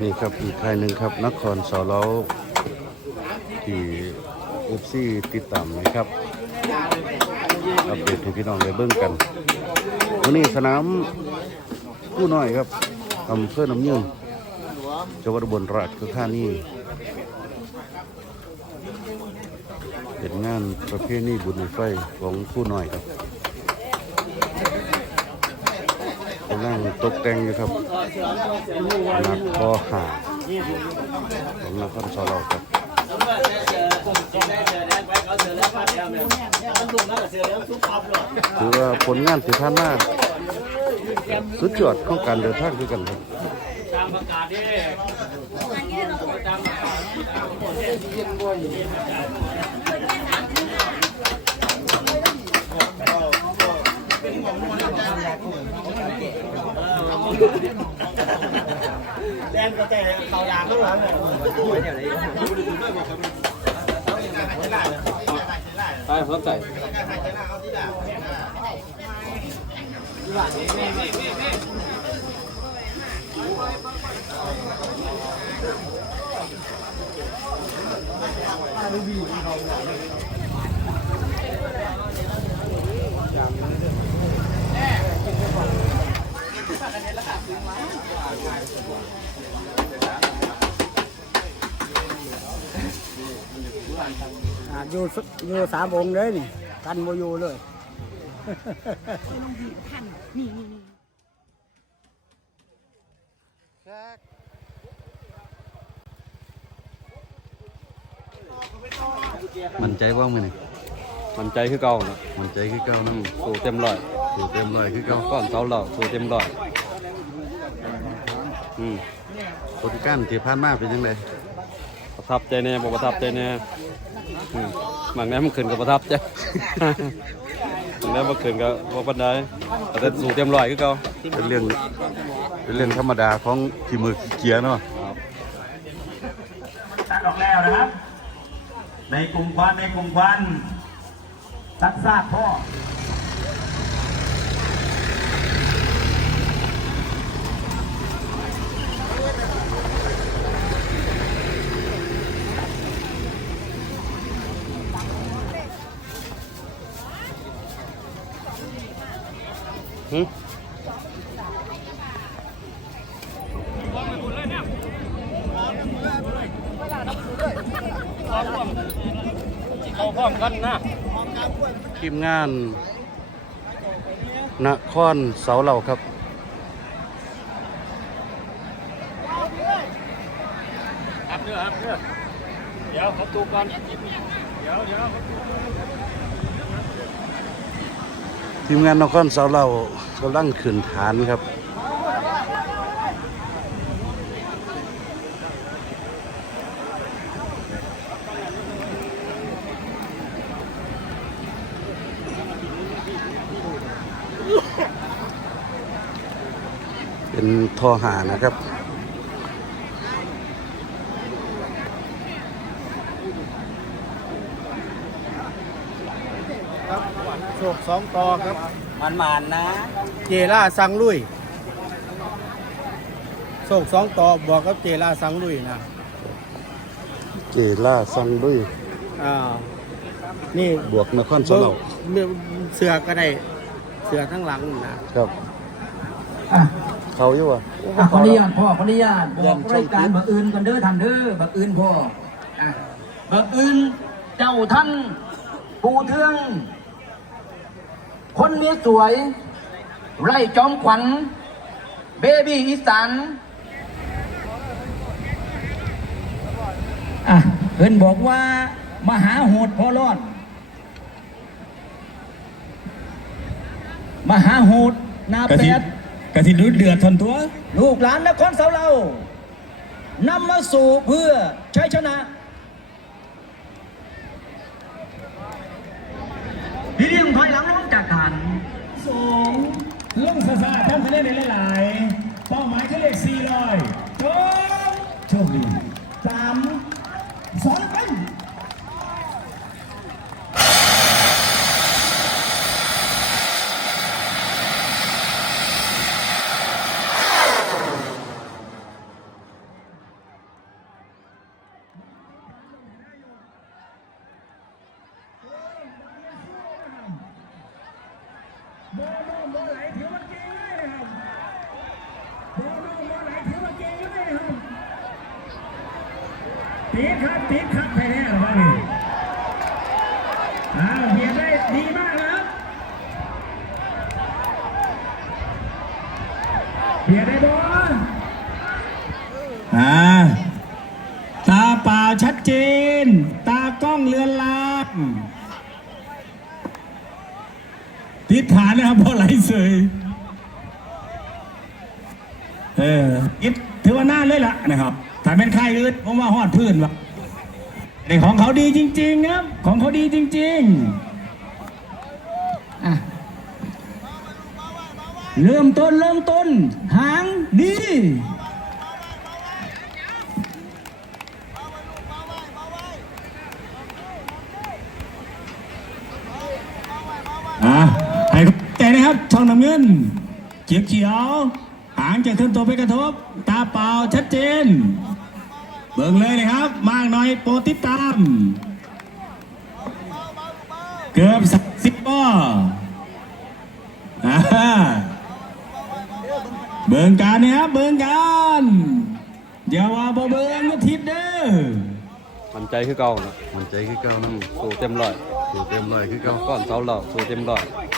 นี่ครับอีกใครหนึ่งครับนครสอเล้าที่เอฟซีติดตามนะครับอัปเดตให้พี่น้องได้เบิ่งกันวันนี้สนามผู้น้อยครับอำเภอน้ำยืนจังหวัดบลราชธานีเป็นงานประเพณีบุญไฟของผู้น้อยครับ กำลังตกแต่งอยู่ครับนักคอหาของนครสอเล้าครับถือว่าผลงานที่ท่านมากสุดยอดของการเดินทางด้วยกันครับตามประกาศที่ แต่เขายางข้างหลังเลยไปพร้อมใจาอยู่สอยู่สามองค์เลยนี่ กันโมอยู่เลยมันใจว่ามือนี่มันใจคือเก่านะมันใจคือเก่านั่งสู้เต็มร้อยสู่เต็มร้อยคือเก่าก้อนเสาเหล่าสู้เต็มร้อยอืมผลการที่ผ่านมาเป็นยังไงประทับใจแน่บ่ประทับใจแน่ อืมบางแน่มันขึ้นกับประทับใจบางแน่มันขึ้นกับบ่ปานใดแต่สู้เต็มร้อยคือเก่าเป็นเรื่องเป็นเรื่องธรรมดาของขี่มือขี้เกียจเนาะตัดออกแล้วนะครับ ในกลุ่มควันในกลุ่มควันตัดซากพ่อ เขาพร้อมกันนะทีมงานนครเสาเหล่าครับครับเด้อครับเด้อเดี๋ยวเขาตูก่อนเดี๋ยวเดี๋ยว ทีมงานนครเสาเหล่ากำลังขึ้นฐานครับเป็นทอหานะครับ โชคสองต่อครับ มันมันๆนะเจล่าสังลุยโชคสองต่อบอกกับเจล่าสังลุยนะเจล่าซังด้วยอ่านี่บวกนครเสาเหล่าเบิ่งเสือก็ได้เสือทั้งหลังนะครับ อะเขาอยู่วะอะขออนุญาตพ่อขออนุญาตบอกรายการบักอื่นกันเด้อท่านเด้อบักอื่นพ่ออะบักอื่นเจ้าท่านปู่เทือง คนเมียสวย ไร่จอมขวัญ เบบี้อีสานอะเพิ่นบอกว่า มหาโหดพอรอดมหาโหดนาแปดกะทิดุเดือดทนตัว ลูกหลานนครเสาเรานำมาสู่เพื่อชัยชนะพี่เรียงถอยหลังลงจากฐาน สองลง ซาซาทำคะแนนได้หลายๆเป้าหมายคือเลขสี่ร้อยจงโชคดี โบโนโบไหลผิวมัเก่งเลยครับโบโนโบไหลผิวมัเก่งเลยนะครับตีครับตีครับไปแน่หรอคปล่าเบียดได้ดีมากครับเบียดได้บอลอ่าตาป่าชัดเจน ตากล้องเลือนลาง ติดฐานนะครับเพราะไหลเสยเอออิดถือว่าน่าเลยล่ะนะครับถ้าเป็นใครอื่นผมว่าฮอดพื้นวะแต่ของเขาดีจริงๆครับ ของเขาดีจริงอะเริ่มต้นเริ่มต้น หางดี ๆ อะให้แต่นะครับ ช่อง น้ำเงินเขียวเขียวๆหางจะขึ้นตัวไปกระทบ ตาเปล่าชัดเจน เบิ่งเลยนะครับ มากหน่อยโปรดติดตาม เกือบสักสิบป้ออ่าเบิ่งการนะครับเบิ่งการอย่าว่าบ่เบิ่งก็ทิศเด้อมันใจคือเก่านะมันใจคือเก่านะสู้เต็มร้อยสู่เต็มร้อยคือเก่าก้อนเสาเหล่าสู้เต็มร้อยอ